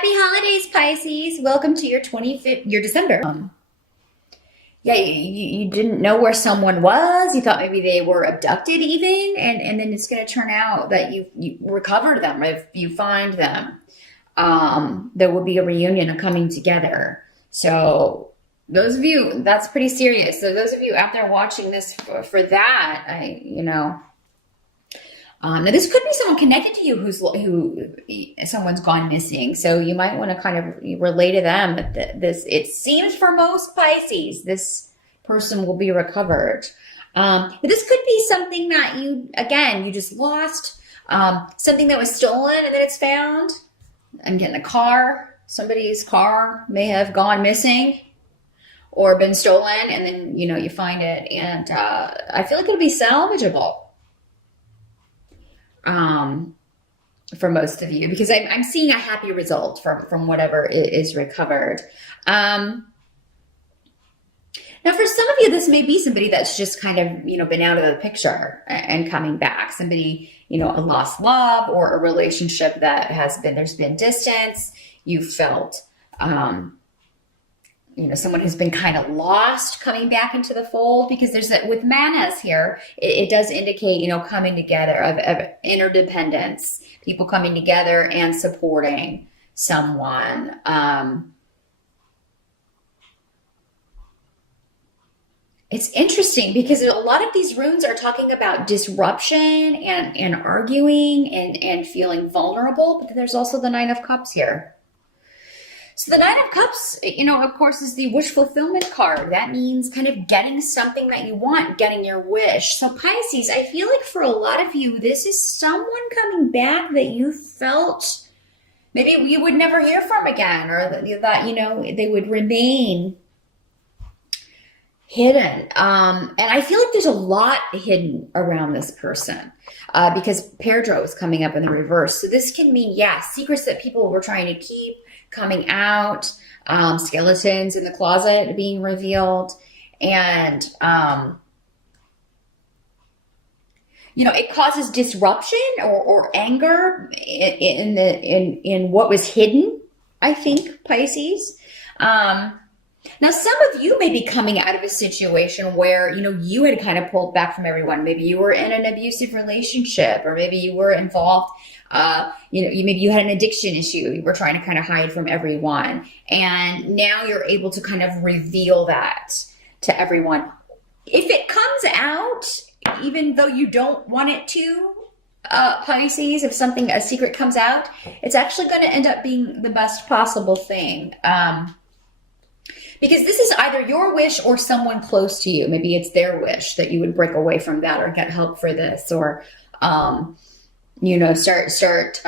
Happy holidays, Pisces. Welcome to your 25th, your December. Yeah, you didn't know where someone was. You thought maybe they were abducted even, and then it's going to turn out that you recovered them if you find them. There will be a reunion, a coming together. So those of you, that's pretty serious. So those of you out there watching this for that, now this could be someone connected to you who someone's gone missing. So you might want to kind of relay to them that this, it seems for most Pisces, this person will be recovered. But this could be something that you just lost, something that was stolen and then it's found. I'm getting a car. Somebody's car may have gone missing or been stolen, and then, you find it. And I feel like it'll be salvageable. For most of you, because I'm seeing a happy result from whatever is recovered. Now, for some of you, this may be somebody that's just kind of, been out of the picture and coming back. Somebody, a lost love or a relationship that there's been distance. You felt, someone who's been kind of lost coming back into the fold, because there's that with manas here, it does indicate, coming together of interdependence, people coming together and supporting someone. It's interesting because a lot of these runes are talking about disruption and arguing and feeling vulnerable, but there's also the Nine of Cups here. So the Nine of Cups, of course, is the wish fulfillment card. That means kind of getting something that you want, getting your wish. So Pisces, I feel like for a lot of you, this is someone coming back that you felt maybe you would never hear from again, or that they would remain hidden. And I feel like there's a lot hidden around this person because Pedro is coming up in the reverse. So this can mean, secrets that people were trying to keep coming out, skeletons in the closet being revealed. And, it causes disruption or anger in what was hidden, I think, Pisces. Now, some of you may be coming out of a situation where, you had kind of pulled back from everyone. Maybe you were in an abusive relationship, or maybe you were involved, maybe you had an addiction issue. You were trying to kind of hide from everyone. And now you're able to kind of reveal that to everyone. If it comes out, even though you don't want it to, Pisces, if a secret comes out, it's actually going to end up being the best possible thing. Because this is either your wish or someone close to you. Maybe it's their wish that you would break away from that or get help for this, or, start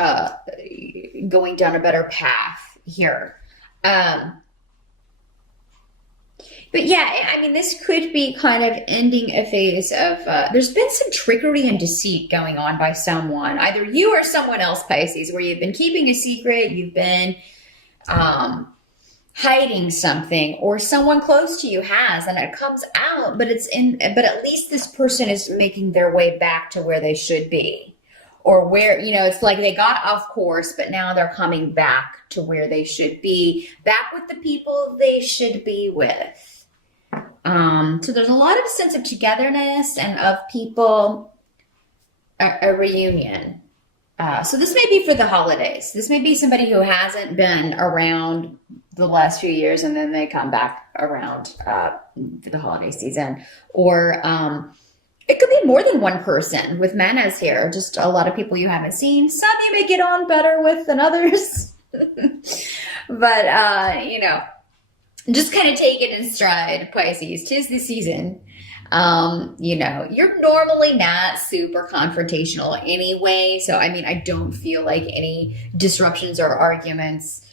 going down a better path here. But this could be kind of ending a phase of, there's been some trickery and deceit going on by someone, either you or someone else, Pisces, where you've been keeping a secret, you've been, hiding something, or someone close to you has, and it comes out, but at least this person is making their way back to where they should be, or where, it's like they got off course, but now they're coming back to where they should be, back with the people they should be with. So there's a lot of sense of togetherness and of people, a reunion. So this may be for the holidays. This may be somebody who hasn't been around the last few years, and then they come back around for the holiday season. Or it could be more than one person with manas here. Just a lot of people you haven't seen. Some you may get on better with than others. But, just kind of take it in stride, Pisces. 'Tis the season. You're normally not super confrontational anyway. So, I don't feel like any disruptions or arguments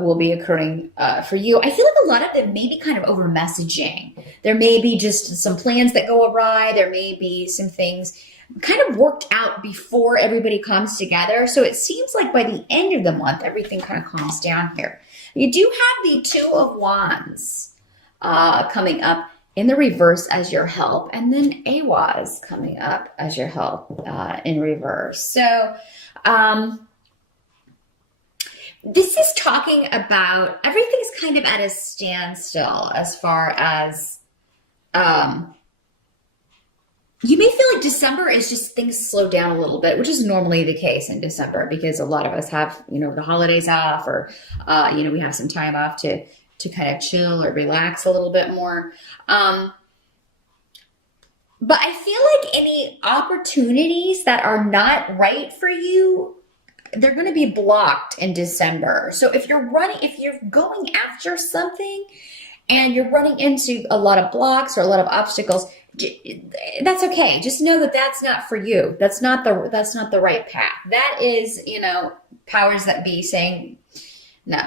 will be occurring for you. I feel like a lot of it may be kind of over messaging. There may be just some plans that go awry. There may be some things kind of worked out before everybody comes together. So it seems like by the end of the month, everything kind of calms down here. You do have the Two of Wands coming up in the reverse as your help, and then Awaz coming up as your help in reverse. So This is talking about everything's kind of at a standstill as far as um, you may feel like December is just things slow down a little bit, which is normally the case in December because a lot of us have, the holidays off or, we have some time off to kind of chill or relax a little bit more. But I feel like any opportunities that are not right for you, they're going to be blocked in December. So if you're going after something and you're running into a lot of blocks or a lot of obstacles, that's okay. Just know that that's not for you. That's not the right path. That is, powers that be saying, no,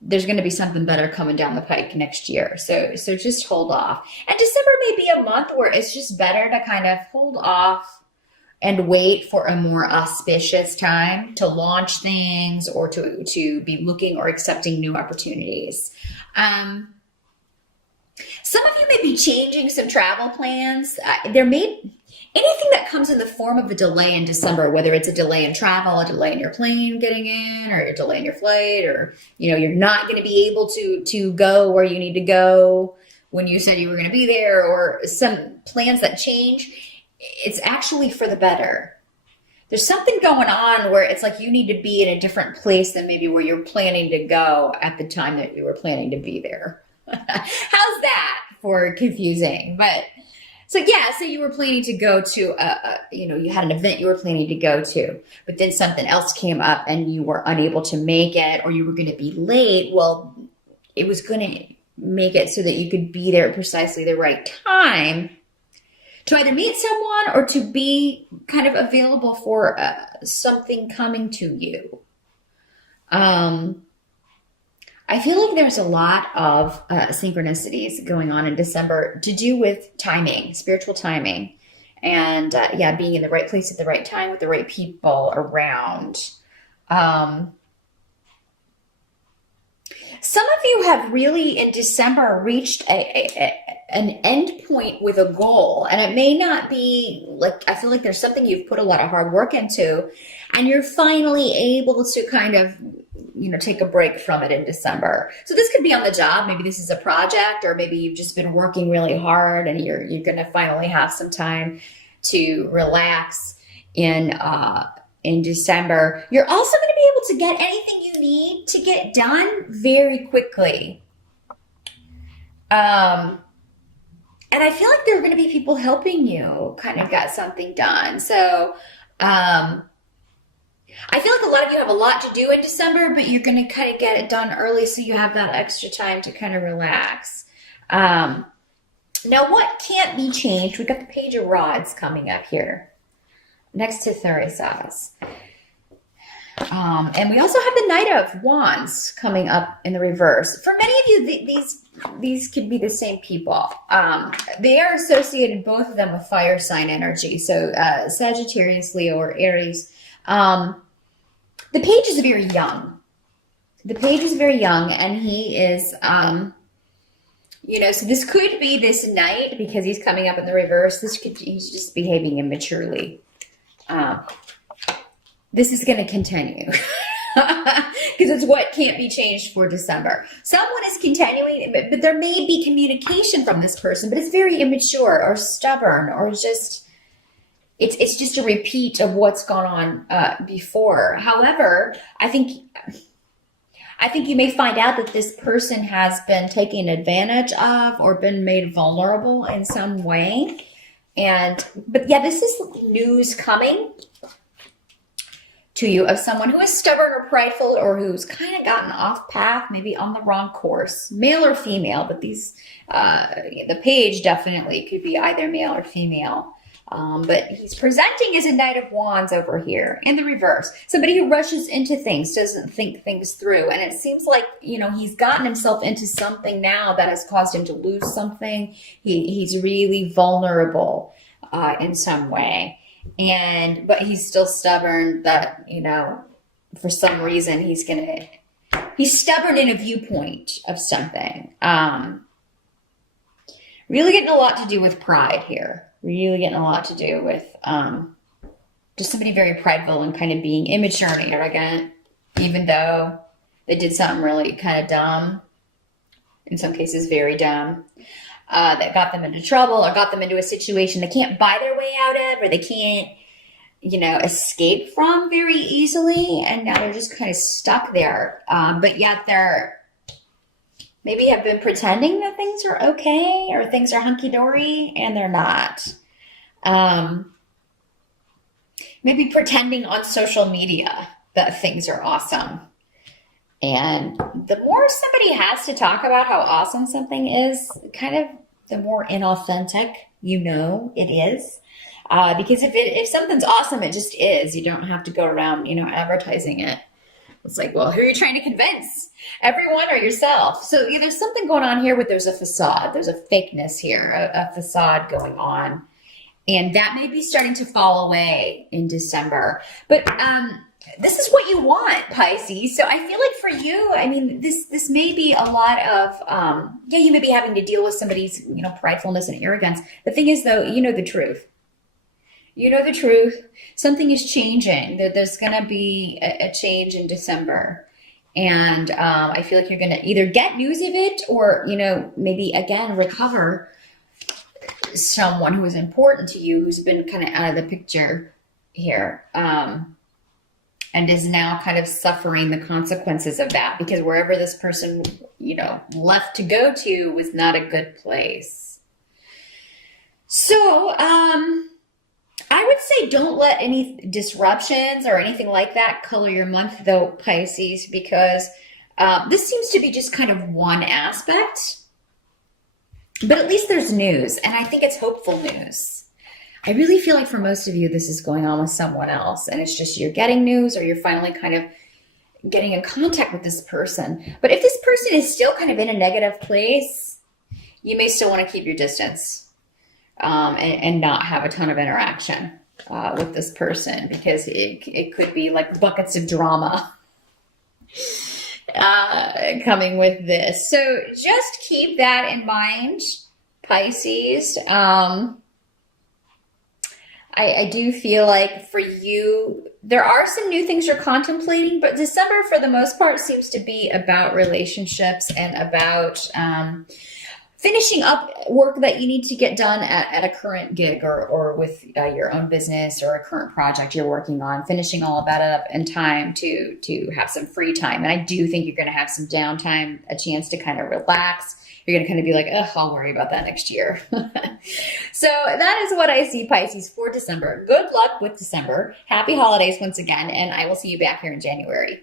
there's going to be something better coming down the pike next year. So just hold off. And December may be a month where it's just better to kind of hold off and wait for a more auspicious time to launch things or to be looking or accepting new opportunities. Some of you may be changing some travel plans. Anything that comes in the form of a delay in December, whether it's a delay in travel, a delay in your plane getting in, or a delay in your flight, or you're not going to be able to go where you need to go when you said you were going to be there, or some plans that change, it's actually for the better. There's something going on where it's like you need to be in a different place than maybe where you're planning to go at the time that you were planning to be there. How's that for confusing? But so you were planning to go to you had an event you were planning to go to, but then something else came up and you were unable to make it, or you were going to be late. Well, it was going to make it so that you could be there at precisely the right time to either meet someone or to be kind of available for something coming to you. I feel like there's a lot of synchronicities going on in December to do with timing, spiritual timing, and being in the right place at the right time with the right people around. Some of you have really in December reached an end point with a goal, and it may not be like, I feel like there's something you've put a lot of hard work into and you're finally able to kind of take a break from it in December. So this could be on the job. Maybe this is a project, or maybe you've just been working really hard and you're going to finally have some time to relax in December. You're also going to be able to get anything you need to get done very quickly. And I feel like there are going to be people helping you kind of get something done. So, I feel like a lot of you have a lot to do in December, but you're going to kind of get it done early so you have that extra time to kind of relax. Now, what can't be changed? We've got the Page of Rods coming up here next to Theresas. And we also have the Knight of Wands coming up in the reverse. For many of you, these could be the same people. They are associated, both of them, with fire sign energy. So Sagittarius, Leo, or Aries. The Page is very young. The Page is very young, and he is, so this could be this Knight because he's coming up in the reverse. He's just behaving immaturely. This is going to continue because it's what can't be changed for December. Someone is continuing, but there may be communication from this person, but it's very immature or stubborn, or just it's just a repeat of what's gone on before. However, I think you may find out that this person has been taken advantage of or been made vulnerable in some way. But this is news coming to you of someone who is stubborn or prideful, or who's kind of gotten off path, maybe on the wrong course, male or female. But the Page definitely could be either male or female. But he's presenting as a Knight of Wands over here in the reverse. Somebody who rushes into things, doesn't think things through. And it seems like, he's gotten himself into something now that has caused him to lose something. He's really vulnerable in some way. But he's still stubborn that, for some reason he's stubborn in a viewpoint of something. Really getting a lot to do with pride here. Really getting a lot to do with just somebody very prideful and kind of being immature and arrogant, even though They did something really kind of dumb, in some cases very dumb, that got them into trouble or got them into a situation they can't buy their way out of, or they can't, escape from very easily. And now they're just kind of stuck there. But yet they're maybe have been pretending that things are okay or things are hunky-dory, and they're not. Maybe pretending on social media that things are awesome. And the more somebody has to talk about how awesome something is, kind of the more inauthentic it is. Because if something's awesome, it just is. You don't have to go around, advertising it. It's like, well, who are you trying to convince? Everyone or yourself? So there's something going on here with there's a facade. There's a fakeness here, a facade going on. And that may be starting to fall away in December. But this is what you want, Pisces. So I feel like for you, I mean, this may be a lot of, you may be having to deal with somebody's, pridefulness and arrogance. The thing is, though, you know the truth. You know the truth. Something is changing. There's going to be a change in December. And I feel like you're going to either get news of it or, maybe, again, recover someone who is important to you, who's been kind of out of the picture here, and is now kind of suffering the consequences of that, because wherever this person, left to go to was not a good place. So, I would say don't let any disruptions or anything like that color your month, though, Pisces, because this seems to be just kind of one aspect. But at least there's news, and I think it's hopeful news. I really feel like for most of you, this is going on with someone else, and it's just you're getting news or you're finally kind of getting in contact with this person. But if this person is still kind of in a negative place, you may still want to keep your distance and not have a ton of interaction with this person, because it could be like buckets of drama coming with this. So just keep that in mind, Pisces. I do feel like for you, there are some new things you're contemplating, but December, for the most part, seems to be about relationships and about finishing up work that you need to get done at a current gig or with your own business or a current project you're working on, finishing all of that up in time to have some free time. And I do think you're going to have some downtime, a chance to kind of relax. You're going to kind of be like, I'll worry about that next year. So that is what I see, Pisces, for December. Good luck with December. Happy holidays once again, and I will see you back here in January.